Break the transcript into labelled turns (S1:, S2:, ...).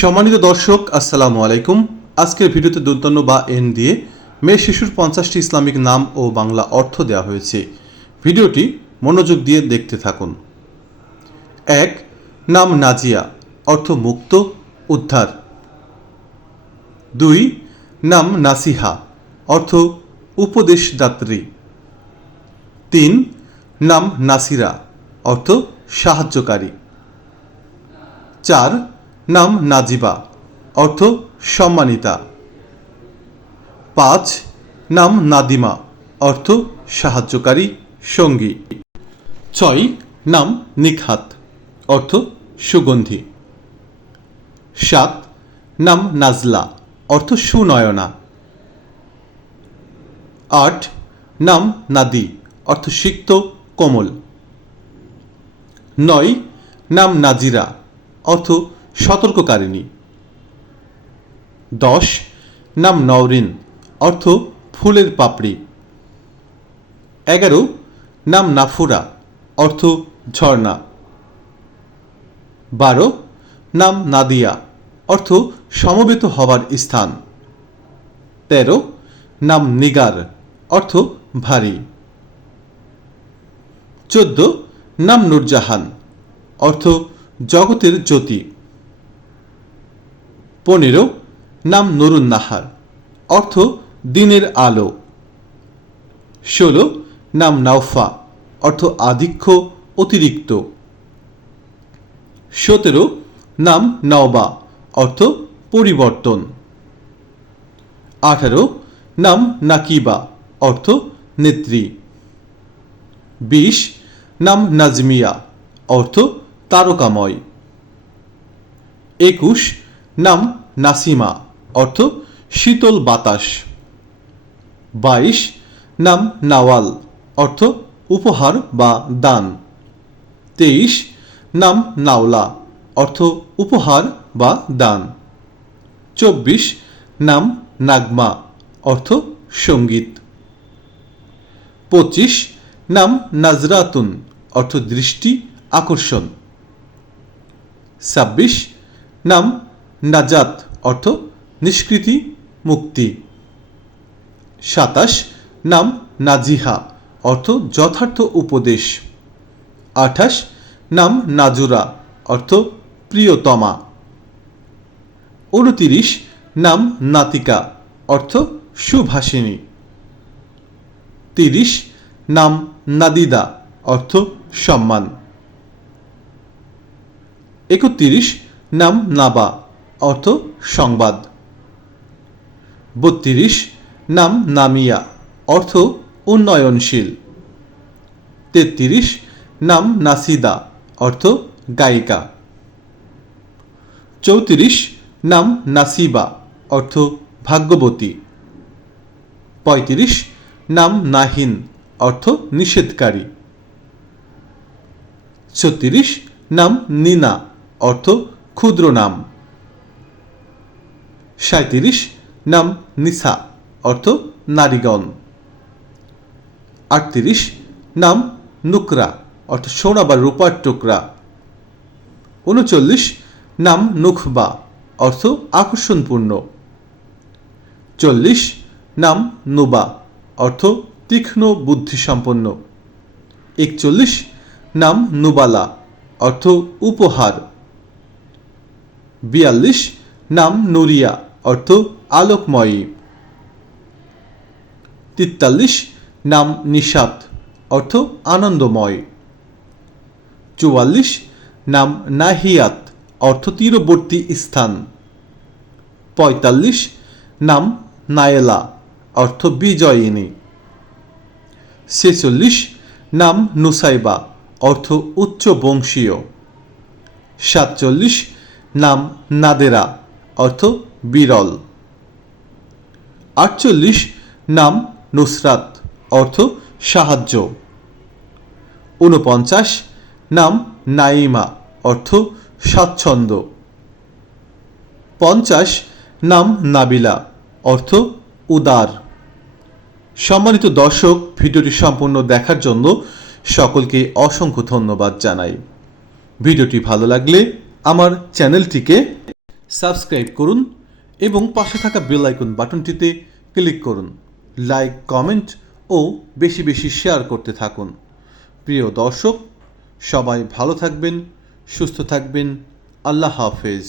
S1: সম্মানিত দর্শক, আসসালামু আলাইকুম। আজকের ভিডিওতে দুর্দন্য বা এন দিয়ে মেয়ে শিশুর পঞ্চাশটি ইসলামিক নাম ও বাংলা অর্থ দেওয়া হয়েছে। ভিডিওটি মনোযোগ দিয়ে দেখতে থাকুন। এক, নাম নাজিয়া, অর্থ মুক্ত, উদ্ধার। দুই, নাম নাসিহা, অর্থ উপদেশদাত্রী। তিন, নাম নাসিরা, অর্থ সাহায্যকারী। চার নাম নাজিবা, অর্থ সম্মানিতা। পাঁচ, নাম নাদিমা, অর্থ সাহায্যকারী সঙ্গী। ছয়, নাম নিখাত, অর্থ সুগন্ধি। সাত, নাম নাজলা, অর্থ সুনয়না। আট, নাম নাদি, অর্থ সিক্ত, কোমল। নয়, নাম নাজিরা, অর্থ সতর্ককারিণী। দশ, নাম নওরিন, অর্থ ফুলের পাপড়ি। এগারো, নাম নাফুরা, অর্থ ঝর্ণা। বারো, নাম নাদিয়া, অর্থ সমবেত হবার স্থান। তেরো, নাম নিগার, অর্থ ভারী। চোদ্দ, নাম নূরজাহান, অর্থ জগতের জ্যোতি। পনেরো, নাম নুরুন নাহার, অর্থ দিনের আলো। ষোলো, নাম নাওফা, অর্থ আধিক্য, অতিরিক্ত। সতেরো, নাম নওবা, অর্থ পরিবর্তন। আঠারো, নাম নাকিবা, অর্থ নেত্রী। বিশ, নাম নাজমিয়া, অর্থ তারকাময়। একুশ নাম নাসিমা, অর্থ শীতল বাতাস। বাইশ, নাম নাওয়াল, অর্থ উপহার বা দান। তেইশ, নাম নাওলা, অর্থ উপহার বা দান। চব্বিশ, নাম নাগমা, অর্থ সংগীত। পঁচিশ, নাম নাজরাতুন, অর্থ দৃষ্টি আকর্ষণ। ছাব্বিশ, নাম নাজাত অর্থ নিষ্কৃতি, মুক্তি। সাতাশ, নাম নাজিহা অর্থ যথার্থ উপদেশ। আঠাশ, নাম নাজুরা অর্থ প্রিয়তমা। উনতিরিশ, নাম নাতিকা অর্থ সুভাষিনী তিরিশ, নাম নাদিদা অর্থ সম্মান। একত্রিশ, নাম নাবা অর্থ সংবাদ। বত্রিশ, নাম নামিয়া, অর্থ উন্নয়নশীল। তেত্রিশ, নাম নাসিদা, অর্থ গায়িকা। চৌত্রিশ, নাম নাসিবা, অর্থ ভাগ্যবতী। পঁয়ত্রিশ, নাম নাহিন, অর্থ নিষেধকারী। ছত্রিশ, নাম নিনা, অর্থ ক্ষুদ্র নাম। সাঁত্রিশ নাম নিসা, অর্থ নারীগণ। আটত্রিশ, নাম নুকরা, অর্থ সোনা বা রূপার টুকরা। উনচল্লিশ, নাম নুখবা, অর্থ আকর্ষণপূর্ণ। চল্লিশ, নাম নুবা, অর্থ তীক্ষ্ণ বুদ্ধিসম্পন্ন। একচল্লিশ, নাম নুবালা, অর্থ উপহার। বিয়াল্লিশ, নাম নুরিয়া অর্থ আলোকময়ী। তিতাল্লিশ নাম নিষাদ অর্থ আনন্দময়। চুয়াল্লিশ, নাম নাহিয়াত, অর্থ তীরবর্তী স্থান। পঁয়তাল্লিশ, নাম নায়েলা, অর্থ বিজয়িনী। ছেচল্লিশ, নাম নুসাইবা, অর্থ উচ্চ বংশীয় সাতচল্লিশ, নাম নাদেরা, অর্থ বিরল। আটচল্লিশ নাম নুসরাত, অর্থ সাহায্য। ঊনপঞ্চাশ নাম নাইমা অর্থ স্বাচ্ছন্দ্য। পঞ্চাশ নাম নাবিলা, অর্থ উদার। সম্মানিত দর্শক, ভিডিওটি সম্পূর্ণ দেখার জন্য সকলকে অসংখ্য ধন্যবাদ জানাই। ভিডিওটি ভালো লাগলে আমার চ্যানেলটিকে সাবস্ক্রাইব করুন এবং পাশে থাকা বেল আইকন বাটনটিতে ক্লিক করুন। লাইক, কমেন্ট ও বেশি বেশি শেয়ার করতে থাকুন। প্রিয় দর্শক, সবাই ভালো থাকবেন, সুস্থ থাকবেন। আল্লাহ হাফেজ।